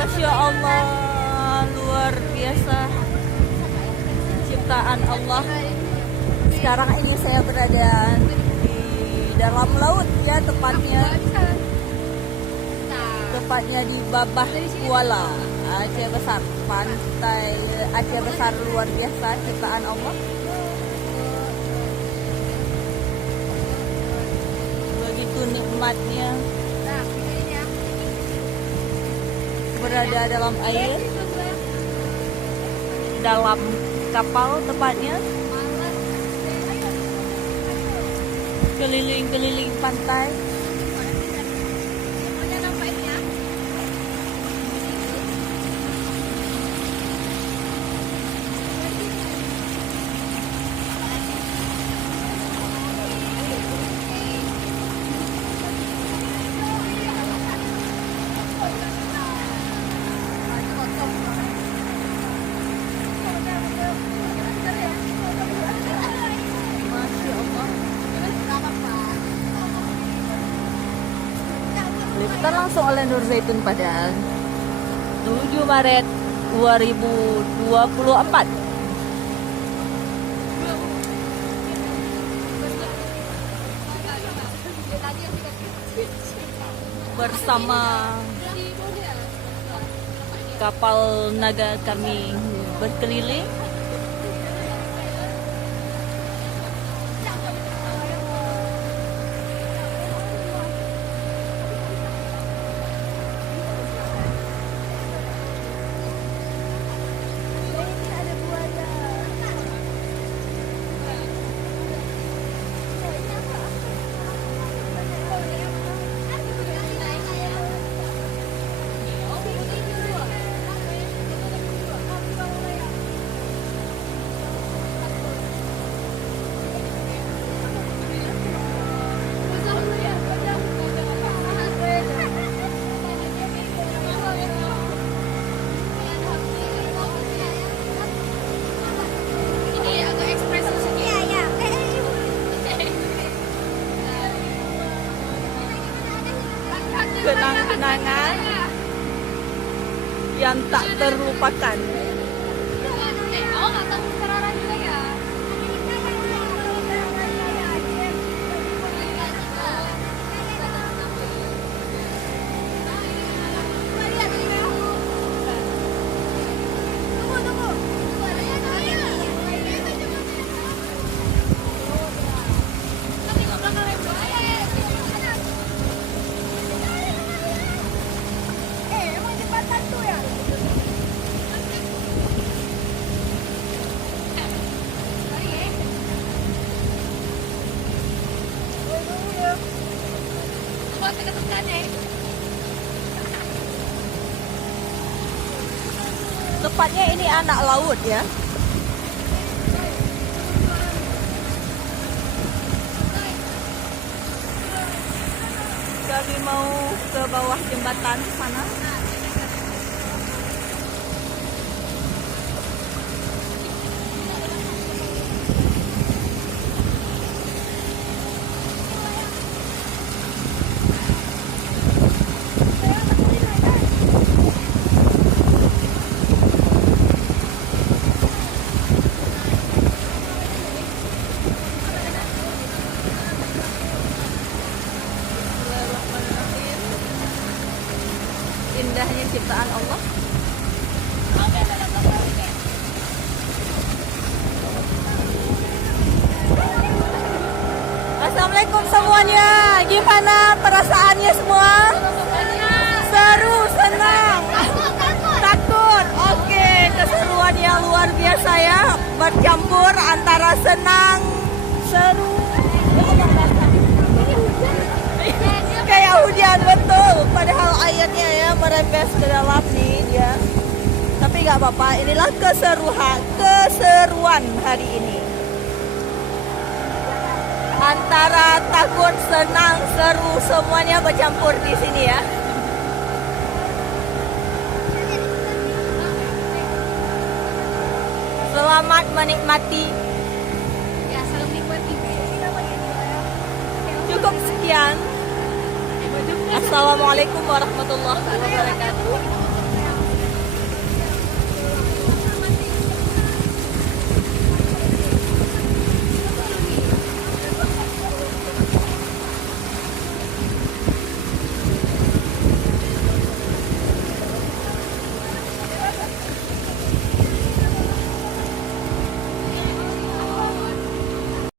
Masya Allah, luar biasa ciptaan Allah. Sekarang ini saya berada di dalam laut ya, tepatnya di Babah Kuala, Aceh Besar. Pantai Aceh Besar luar biasa ciptaan Allah. Begitu nikmatnya berada dalam air, dalam kapal tepatnya, keliling-keliling pantai. Kita langsung oleh Nur Zaitun Padang 7 Maret 2024 bersama kapal naga kami berkeliling. Kenang-kenangan yang tak terlupakan. Tepatnya ini anak laut ya. Kami mau ke bawah jembatan sana. Indahnya ciptaan Allah. Assalamualaikum semuanya. Gimana perasaannya semua? Seru, senang, takut. Oke, keseruan yang luar biasa ya. Bercampur antara senang, seru, kayak hujan betul. Padahal airnya ya merembes ke dalam nih ya. Tapi nggak apa-apa. Inilah keseruan hari ini. Antara takut, senang, seru, semuanya bercampur di sini ya. Selamat menikmati. Ya, salam nikmati. Cukup sekian. Assalamualaikum warahmatullahi wabarakatuh.